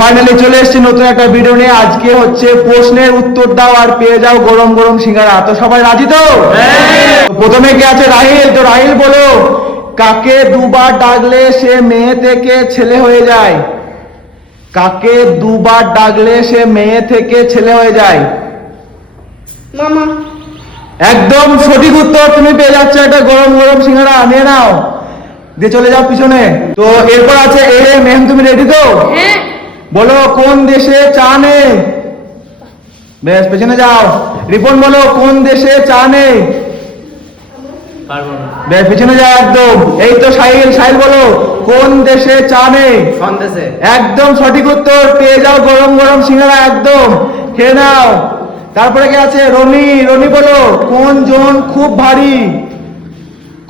Finally চলে এসেছি নতুন একটা ভিডিও নিয়ে। আজকে হচ্ছে প্রশ্নের উত্তর দাও আর পেয়ে যাও গরম গরম সিঙ্গারা। তো সবাই রাজি তো? তো প্রথমে কে আছে? রাহিল। তো রাহিল বলো, কাকে দুবার ডাকলে সে মেয়ে থেকে ছেলে হয়ে যায়? কাকে দুবার ডাকলে সে মেয়ে থেকে ছেলে হয়ে যায়? মামা। একদম সঠিক উত্তর, তুমি পেয়ে যাচ্ছ একটা গরম গরম সিঙ্গারা, নিয়ে নাও, দিয়ে চলে যাও পিছনে। তো এরপর আছে মেম, তুমি রেডি তো? হ্যাঁ। বলো, কোন দেশে চা নেই? বেশ, পেছনে যাও। রিপন বলো, কোন দেশে চা নেই? বেশ, পিছনে যাও একদম। এই তো সাহিল। সাহিল বলো, কোন দেশে চা নেই? সন্দেশে। একদম সঠিক উত্তর, পেয়ে যাও গরম গরম সিঙ্গারা, একদম খেয়ে নাও। তারপরে কে আছে? রনি। রনি বলো, কোন জোন খুব ভারী?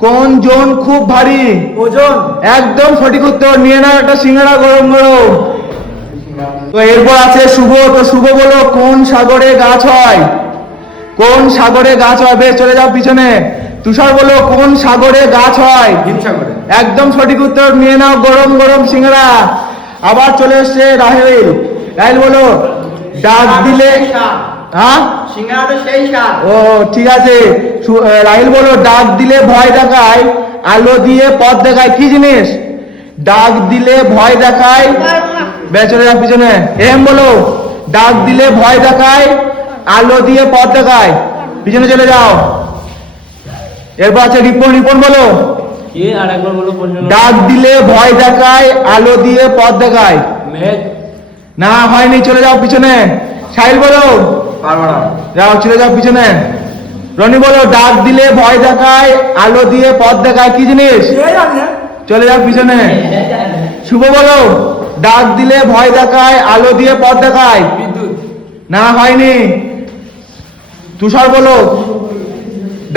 কোন জোন খুব ভারী? ওজন। একদম সঠিক উত্তর, নিয়ে নাও একটা সিঙ্গারা গরম গরম। তো এরপর আছে শুভ। তো শুভ বলো, কোন সাগরে গাছ হয়? কোন সাগরে গাছ হয়? বেশ, চলে যাও পিছনে। তুষার বলো, কোন সাগরে গাছ হয়? হিমসাগরে। একদম সঠিক উত্তর, নিয়ে নাও গরম গরম সিঙ্গারা। আবার চলে এসছে রাহিল। রাহিল বলো, ডাক দিলে হ্যাঁ সিঙ্গারা তো সেই স্বাদ। ও ঠিক আছে। রাহিল বলো, ডাক দিলে ভয় দেখায়, আলো দিয়ে পথ দেখায়, কি জিনিস? ডাক দিলে ভয় দেখায়। বেশ, চলে যাও পিছনে। বলো, ডাক দিলে ভয় দেখায়, আলো দিয়ে পথ দেখায়, পিছনে চলে যাও। এরপর আছে রিপন। রিপন বলো, কি আর একবার বলো প্রশ্ন। ডাক দিলে ভয় দেখায়, আলো দিয়ে পথ দেখায়। মেঘ। না, হয়নি, চলে যাও পিছনে। সাহিল বলো, পারবো না। যাও, চলে যাও পিছনে। রনি বলো, ডাক দিলে ভয় দেখায়, আলো দিয়ে পথ দেখায়, কি জিনিস? চলে যাও পিছনে। শুভ বলো, ডাক দিলে ভয় দেখায়, আলো দিয়ে পথ দেখায়। বিদ্যুৎ। না, হয়নি। তুষার বলো,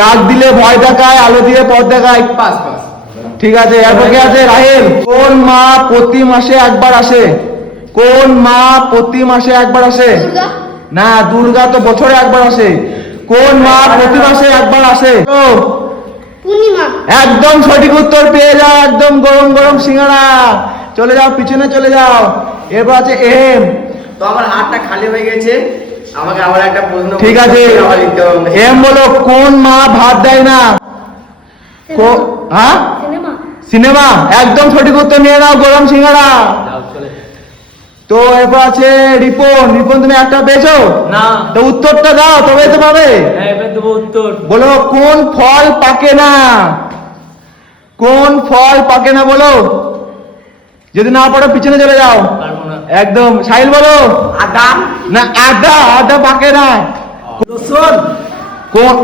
ডাক দিলে ভয় দেখায়, আলো দিয়ে পথ দেখায়। Pass pass. ঠিক আছে। এরপর কে আছে? রাহিল। কোন মা প্রতি মাসে একবার আসে? কোন মা প্রতি মাসে একবার আসে? দুর্গা। না, দুর্গা তো বছরে একবার আসে। কোন মা প্রতি মাসে একবার আসে? ও, পূর্ণিমা। একদম সঠিক উত্তর, পেয়ে যাও একদম গরম গরম সিঙ্গারা। চলে যাও পিছনে, চলে যাও। এরপর আছে তো আমার হাতটা খালি হয়ে গেছে, আমাকে আবার একটা প্রশ্ন ঠিক আছে। আবার লিখতে হবে। বলো, কোন মা ভাত দেয় না? হ্যাঁ, সিনেমা। সিনেমা। একদম সঠিক উত্তর, নিয়ে নাও গরম সিঙ্গারা। যাও চলে। তো এরপর আছে রিপন। রিপন, তুমি একটা পেয়েছো? না। তো উত্তরটা দাও, তবে তো পাবে। হ্যাঁ, এবার দেবো উত্তর। বলো, কোন ফল পাকে না? কোন ফল পাকে না বলো। যদি না পারো পিছনে চলে যাও। পারবো না। একদম। সাহিল বলো, আদাম। না, আদা। আদা পাকে না। রসুন। কোন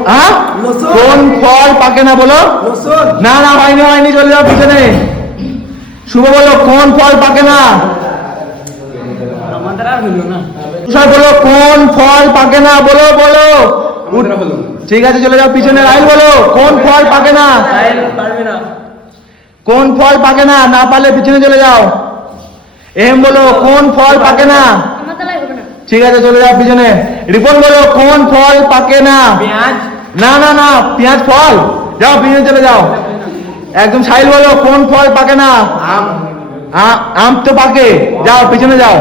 লসুন। কোন ফল পাকে না বলো। রসুন। না না, হয়নি হয়নি, চলে যাও পিছনে। শুভ বলো, কোন ফল পাকে না? আমাদের আর হইলো না। তুষার বলো, কোন ফল পাকে না বলো বলো। আমাদের হলো না। ঠিক আছে, চলে যাও পিছনে। রাহিল বলো, কোন ফল পাকে না? সাহেল পারবে না। কোন ফল পাকে না? না পারলে পিছনে চলে যাও। বলো, কোন ফল পাকে না? আমার তালাই হবে না। ঠিক আছে, চলে যাও পিছনে। রিপন বলো, কোন ফল পাকে না? পেঁয়াজ। না না না, পেঁয়াজ ফল। যাও পিছনে চলে যাও একদম। সাহিল বলো, কোন ফল পাকে না? আম। আম তো পাকে, যাও পিছনে যাও।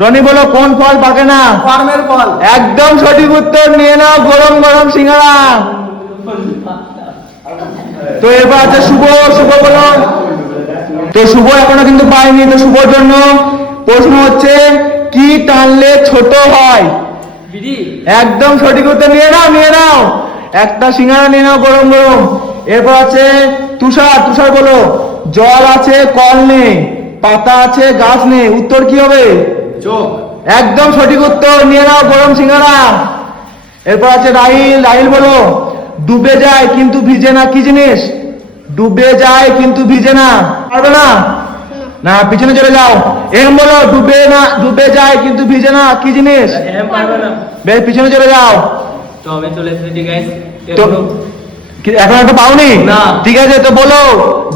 রনি বলো, কোন ফল পাকে না? কর্মের ফল। একদম সঠিক উত্তর, নিয়ে নাও গরম গরম সিঙ্গারা। তো এবার আছে শুভ। শুভ বলো। তো শুভ এখনো কিন্তু পাইনি। তো শুভর জন্য প্রশ্ন হচ্ছে, কি টানলে ছোট হয়? বিড়ি। একদম সঠিক উত্তর, নিয়ে নাও নিয়ে নাও একটা সিঙ্গারা, নিয়ে নাও গরম গরম। এরপর আছে তুষার। তুষার বলো, জল আছে কল নেই, পাতা আছে গাছ নেই, উত্তর কি হবে? চোখ। একদম সঠিক উত্তর, নিয়ে নাও গরম সিঙ্গারা। এরপর আছে রাহিল। রাহিল বলো, ডুবে যায় কিন্তু ভিজে না, কি জিনিস? ডুবে যায় কিন্তু ভিজে না, পারবে না? না, পিছনে চলে যাও। বলো, ডুবে যায় কিন্তু ভিজে না, কি জিনিস? হ্যাঁ, পারবে না। বেশ, পিছনে চলে যাও। তো আমি চলে এসেছি গাইস। তো এখন একটা পাওনি? না। ঠিক আছে, তো বলো,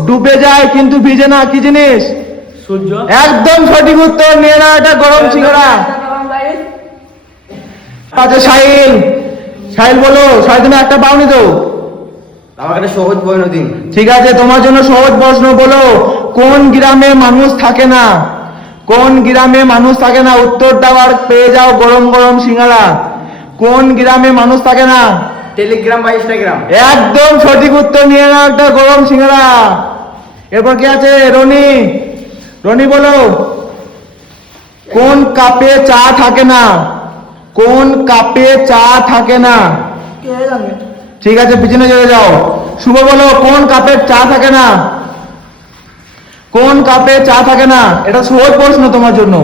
ডুবে যায় কিন্তু ভিজে না, কি জিনিস? সূর্য। একদম সঠিক উত্তর, নিয়ে নাও এটা গরম সিঙ্গারা। আচ্ছা সাহিল। সাহিল বলো, সাহিল তুমি একটা পাওনি তো? আমাকে একটা সহজ বই দিন। ঠিক আছে, তোমার জন্য সহজ প্রশ্ন। বলো, কোন গ্রামে মানুষ থাকে না? কোন গ্রামে মানুষ থাকে না? উত্তরটা আবার পেয়ে যাও, গরম গরম সিঙ্গারা। কোন গ্রামে মানুষ থাকে না? টেলিগ্রাম বা ইনস্টাগ্রাম। একদম সঠিক উত্তর, নিয়ে নাও একটা গরম সিঙ্গারা। এরপর কি আছে? রনি, রনি বলো, কোন কাপে চা থাকে না? কোন কাপে চা থাকে না? ঠিক আছে, পিছনে চলে যাও। শুভ বলো, কোন কাপে চা থাকে না? কোন কাপে চা থাকে না? এটা সহজ প্রশ্ন তোমার জন্য।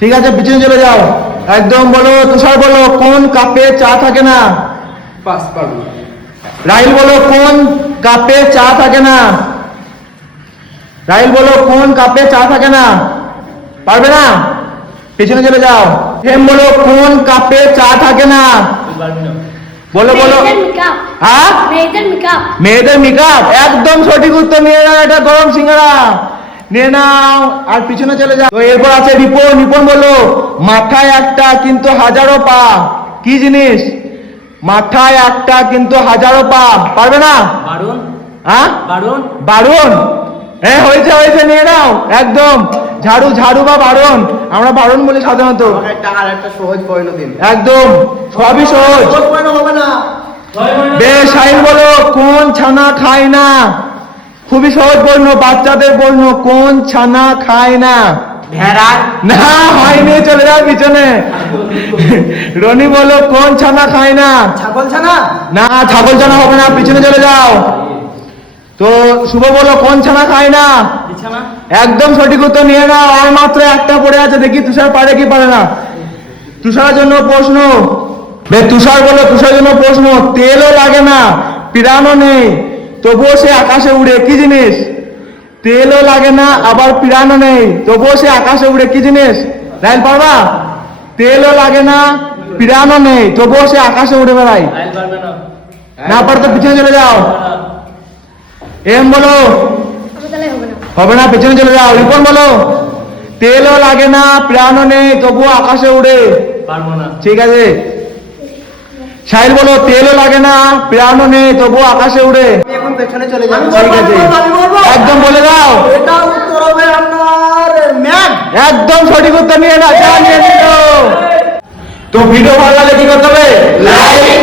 ঠিক আছে, পিছনে চলে যাও। একদম বলো। তুষার বলো, কোন কাপে চা থাকে না? পাস পারবো। রাহিল বলো, কোন কাপে চা থাকে না? রাহিল বলো, কোন কাপে চা থাকে না? পারবে না? পিছনে চলে যাও। হেম বলো, কোন কাপে চা থাকে না? তুই পারবি না। বলো বলো। মেয়েদের মেকআপ। হ্যাঁ, মেয়েদের মেকআপ। মেয়েদের মেকআপ। একদম সঠিক উত্তর, নিয়ে নাও এটা গরম সিঙ্গারা, নিয়ে নাও। আর পিছনে চলে যাও। তো এরপর আছে রিপন। রিপন বলো, মাথায় একটা কিন্তু হাজারো পা। কি জিনিস? মাথায় একটা কিন্তু হাজারো পা। পারবে না? বারণ, হ্যাঁ, বারণ। বারণ। হ্যাঁ, হয়েছে হয়েছে, নিয়ে নাও। একদম ঝাড়ু, ঝাড়ু বা বারণ, আমরা বারণ বলি সাধারণত। আমাকে একটা আর একটা সহজ পয়েন্ট দিন। একদম সবই সহজ। সহজ পয়েন্ট হবে না। বেশ, সাহিল বলো, কোন ছানা খায় না? খুবই সহজ বর্ণ, বাচ্চাদের বর্ণ। কোন ছানা খায় না? ভেড়া। না, হয়নি, চলে যাও পিছনে। রনি বলো, কোন ছানা খায় না? ছাগল ছানা। না, ছাগল ছানা হবে না, পিছনে চলে যাও। তো শুভ বলো, কোন ছানা খায় না? বিছানা। একদম সঠিক উত্তর, নিয়ে নাও। আর মাত্র একটা পড়ে আছে, দেখি তুষার পারে কি পারে না। তুষারের জন্য প্রশ্ন। বে তুষার বলো, তুষারের জন্য প্রশ্ন। তেলও লাগে না, পিরানো নেই, তবুও সে আকাশে উড়ে। কি জিনিস? তেলও লাগে না, আবার পিরানো নেই, তবুও সে আকাশে উড়ে। কি জিনিস? রাইল পারবা? তেলও লাগে না, পিরানো নেই, তবুও সে আকাশে উড়ে বেড়ায়। রাইল পারবে না। না পারো তো পিছনে চলে যাও। এম বলো, আমার তাহলে হবে না। হবে না, পেছনে চলে যাও। রিপন বলো, তেলও লাগে না, প্রাণও নেই, তবুও আকাশে উড়ে। পারবো না। ঠিক আছে। সাহিল বলো, তেলও লাগে না, প্রাণও নেই, তবুও আকাশে উড়ে। আমি এখন পেছনে চলে যাবো। ঠিক আছে, একদম বলে দাও। এটা উত্তর হবে আপনার ম্যাম। একদম সঠিক উত্তর, নিয়ে না, যা নিয়ে নিল। তো ভিডিও ভালো লাগলে কি করতে হবে? লাইক